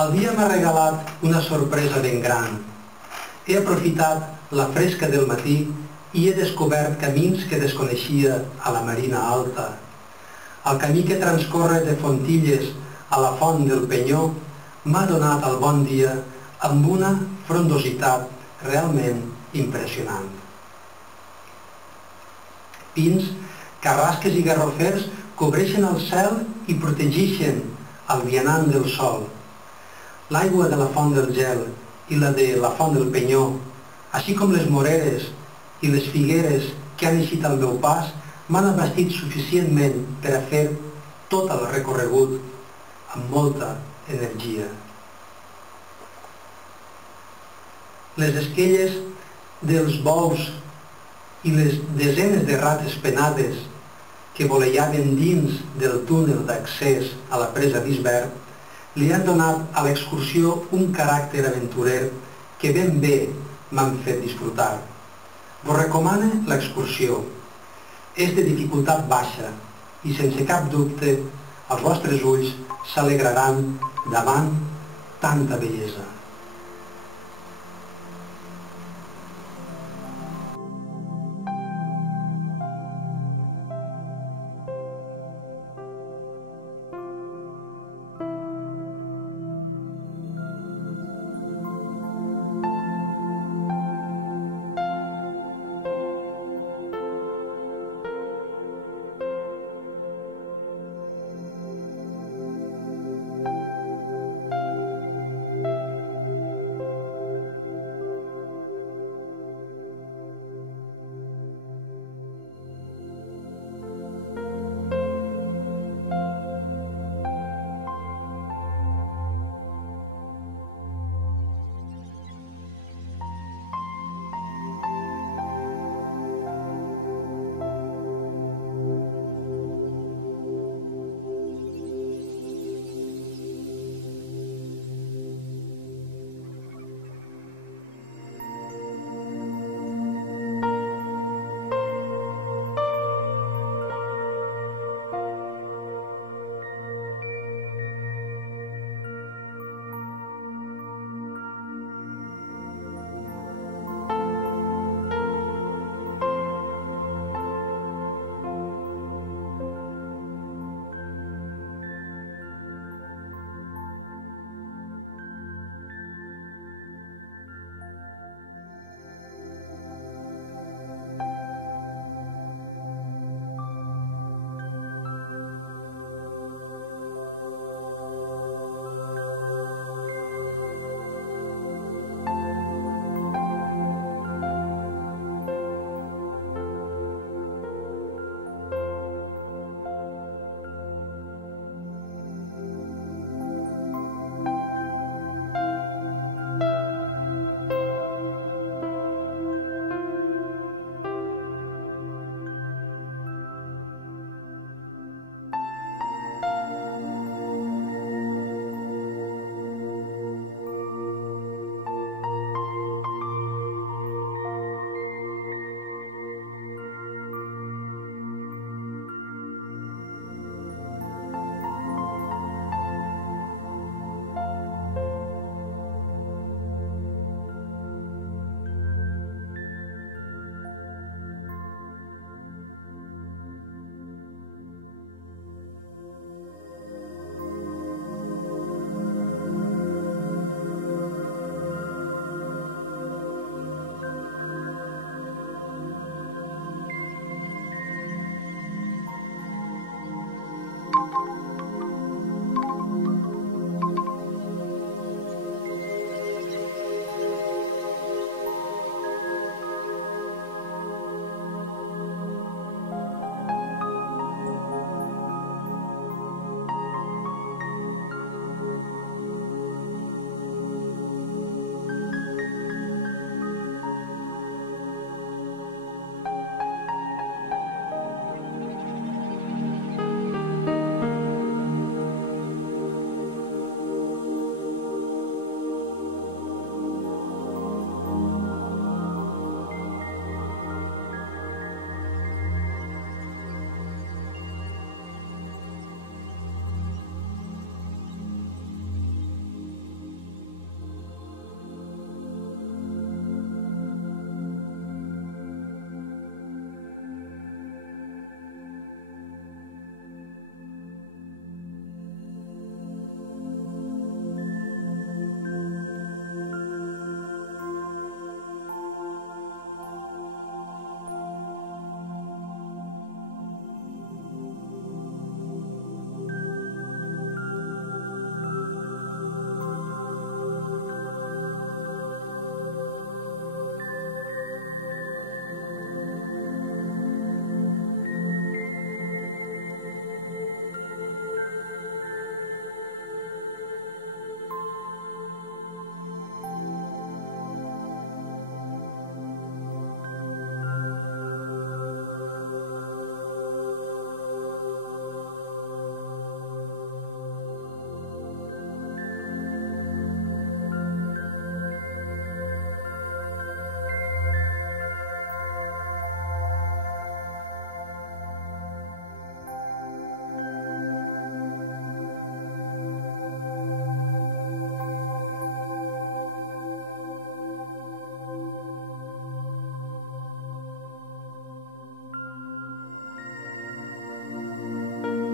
El dia m'ha regalat una sorpresa ben gran. He aprofitat la fresca del matí i he descobert camins que desconeixia a la Marina Alta. El camí que transcorre de Fontilles a la Font del Penyó m'ha donat el bon dia amb una frondositat realment impressionant. Pins, carrasques i garrofers cobreixen el cel i protegeixen el vianant del sol. L'aigua de la Font del Gel i la de la Font del Penyó, així com les moreres i les figueres que han eixit al meu pas, m'han abastit suficientment per a fer tot el recorregut amb molta energia. Les esquelles dels bous i les desenes de rates penades que voleiaven dins del túnel d'accés a la presa d'Isbert li han donat a l'excursió un caràcter aventurer que ben bé m'han fet disfrutar. Vos recomane l'excursió. És de dificultat baixa i sense cap dubte els vostres ulls s'alegraran davant tanta bellesa.